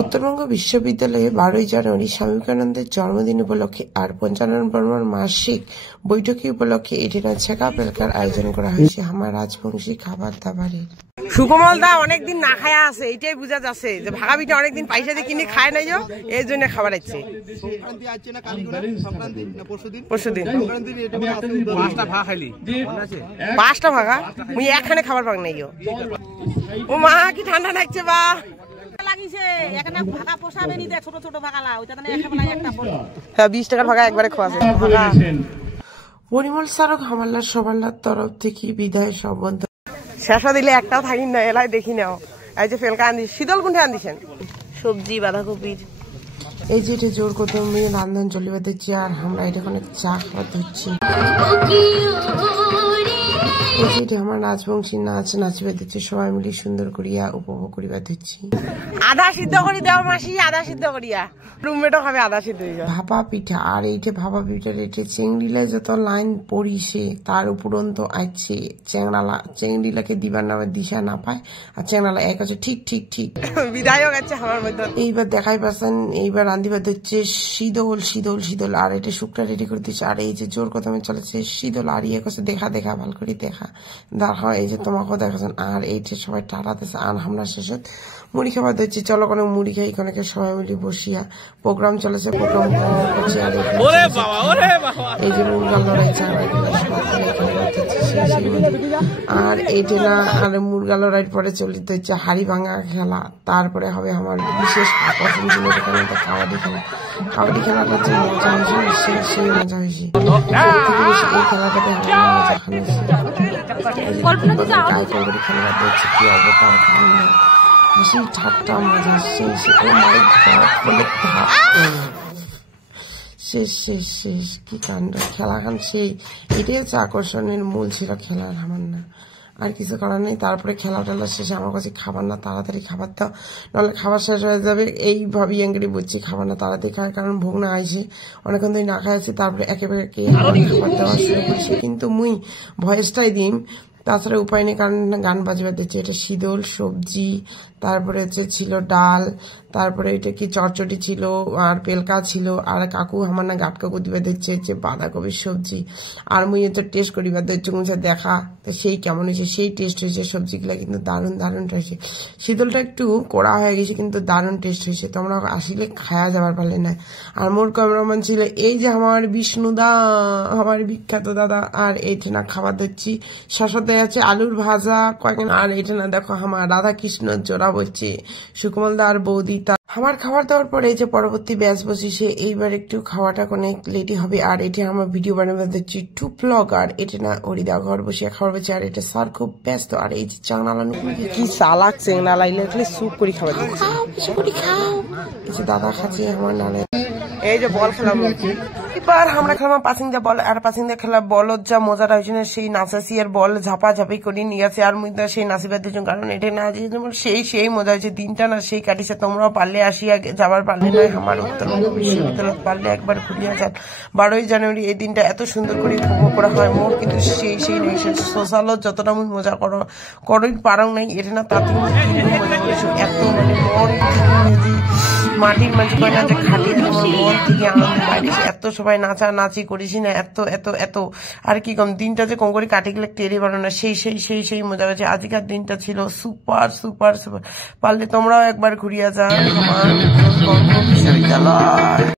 উত্তরবঙ্গ বিশ্ববিদ্যালয়ে 12ই জানুয়ারি স্বামী বিবেকানন্দের জন্মদিন উপলক্ষে আর পঞ্চানন বর্মার মাসিক বৈঠকি উপলক্ষে এটিনা ছেকা পেলকার আয়োজন করা হয়েছে আমার রাজবংশী খাবার দাবারের। সুকমল দা অনেকদিন না খায়া আছে, এটাই বুঝা যাচ্ছে যে ভাগা পিঠা অনেকদিন পয়সা দিয়ে কিনে খায় নাই, এই জন্য খাবার আছে। পরশুদিন 5টা ভাগা মুই একখানে খাবার পাক নাই। ও মা কি ঠান্ডা লাগছে বা 20 টাকার ভাগা একবারে খোয়াছে। পরিমল স্মারক হামাল্লার সবাল্লার তরফ থেকে বিদায় সম্বন্ধ শেষা দিলে একটাও থাকি না, এলাই দেখি নাও। এই যে ফেলকা আনদি শীতল কুণ্ঠে আনদিছেন সবজি বাঁধাকপির, এই যে এটা জোর করতে রান্ধন চলিবে দিচ্ছি আর আমরা এটা অনেক চা খাওয়া দিচ্ছি। এই যে এটা আমার রাজবংশী নাচ নাচবে দিচ্ছি, সবাই মিলে সুন্দর করিয়া উপভোগ করিবা দিচ্ছি। আধা সিদ্ধ করি দেওয়া মাসি, আধা সিদ্ধ করিয়া রুমমেটও খাবে আধা সিদ্ধ ভাপা পিঠা। আর এইটা ভাপা পিঠার এটা চেংড়িলায় যত লাইন পড়িছে তার উপরন্ত আছে চেংড়িলাকে দিবার নামে দিশা না পায় আর চেংড়ালা এক আছে ঠিক ঠিক ঠিক বিদায় গেছে আমার মধ্যে। এইবার দেখাই পাচ্ছেন এইবার রান্ধিবার দিচ্ছে শীতল শীতল শীতল আর এটা শুকটা রেডি করে দিচ্ছে। আর এই যে জোর কদমে চলেছে শীতল আর ইয়ে করছে দেখা দেখা ভালো করে দেখা দেখা এই যে তোমাকেও দেখাচ্ছেন। আর এইটা সবাই টাটাতেছে আর আমরা শেষে মুড়ি খাবার দিচ্ছি। চলো কোনো মুড়ি খাই এখানে সবাই মিলে বসিয়া প্রোগ্রাম চলেছে, প্রোগ্রাম করছে। আর এই যে মুরগাল লড়াই আর এইটা না আর মুরগা লড়াইয়ের পরে চলিত হচ্ছে হাড়ি ভাঙা খেলা, তারপরে হবে আমার বিশেষ আকর্ষণ ছিল কাবাডি খেলা। কাবাডি খেলাটা যে মজা হয়েছে সেই মজা হয়েছে, এই খেলাটাতে আমার মজা খানিয়েছে। কাবাডি খেলা দেখছি কি অবতার খাওয়া হাসি ঠাট্টা মজা শেষ শেষ শেষ শেষ কি কাণ্ড খেলা খান সেই এটাই হচ্ছে আকর্ষণের মূল ছিল খেলার আমার না আর কিছু করার নেই। তারপরে খেলা টেলা শেষে আমার কাছে খাবার না তাড়াতাড়ি খাবার দাও নাহলে খাবার শেষ হয়ে যাবে, এইভাবেই এঙ্গেরি বুঝছি খাবার না তাড়াতাড়ি খায় কারণ ভোগ না আইসে অনেকক্ষণ ধরে না খাই আছে। তারপরে একেবারে খাবার দেওয়া শুরু করছে কিন্তু মুই ভয়েসটাই দিম, তাছাড়া উপায় নেই কারণ গান বাজবার দিচ্ছে। এটা শীতল সবজি, তারপরে হচ্ছে ছিল ডাল, তারপরে এটা কি চটচটি ছিল আর পেলকা ছিল আর কাকু আমার না গাট কাকু দিবা দিচ্ছে হচ্ছে বাঁধাকপির সবজি। আর মুই হচ্ছে টেস্ট করিবার দিচ্ছে মুছে দেখা তো সেই কেমন হয়েছে সেই টেস্ট হয়েছে, সবজিগুলা কিন্তু দারুণ দারুণ হয়েছে। শীতলটা একটু কড়া হয়ে গেছে কিন্তু দারুণ টেস্ট হয়েছে, তোমরা আসলে খায়া যাবার পারলে না। আর মোর ক্যামেরাম্যান ছিল এই যে আমার বিষ্ণুদা আমার বিখ্যাত দাদা। আর এইটা না খাবার দিচ্ছি শাসাতে আছে আলুর ভাজা কয়েকদিন। আর এটা না দেখো আমার রাধা কৃষ্ণ জোড়া বলছে সুকমল দা আর বৌদি। আমার খাবার দেওয়ার পরে এই যে পরবর্তী ব্যাচ বসেছে, এইবার একটু খাওয়াটা অনেক লেটই হবে। আর এটা আমার ভিডিও বানাবে দিচ্ছি টু ব্লগ। আর এটা না হরিদা ঘর বসে খাবার বলছে আর এটা স্যার খুব ব্যস্ত। আর এই যে চাংনালা কি চালাক চেংনালা খালি সুপ করে খাবার দিচ্ছে, এই যে দাদা খাচ্ছে আমার নালে। এই যে বল খেলাম এবার আমরা খেলাম পাসিংদা বল আর পাসিংদা খেলা বলত যা মজাটা হয়েছে না সেই নাচাছি আর বল ঝাপাঝাপি করে নিয়ে গেছে আর মুই সেই নাচিবার দিচ্ছি কারণ এটা না সেই মজা হয়েছে দিনটা না সেই কাটিছে। তোমরাও পারলে আসিয়া যাবার পারলে নয় আমার উত্তরবঙ্গ বিশ্ববিদ্যালয় পারলে একবার ঘুরিয়া যান। 12ই জানুয়ারি এই দিনটা এত সুন্দর করে উপভোগ করা হয় মোর কিন্তু সেই নেই সোশ্যালত যতটা মুই মজা করই পারং নাই এটা না তাতে মজা করেছি এত মানে মন মাটির মাঝে কয় না যে খাটিয়ে তোমার মন থেকে আনন্দ পাইছি এত সবাই নাচা নাচি করেছি না এত এত এত আর কি কম দিনটা যে কম করে কাটে গেলে টেরি বানো না সেই মজা হয়েছে। আজকের দিনটা ছিল সুপার সুপার সুপার, পারলে তোমরাও একবার ঘুরিয়া যান আমার বিশ্ববিদ্যালয়।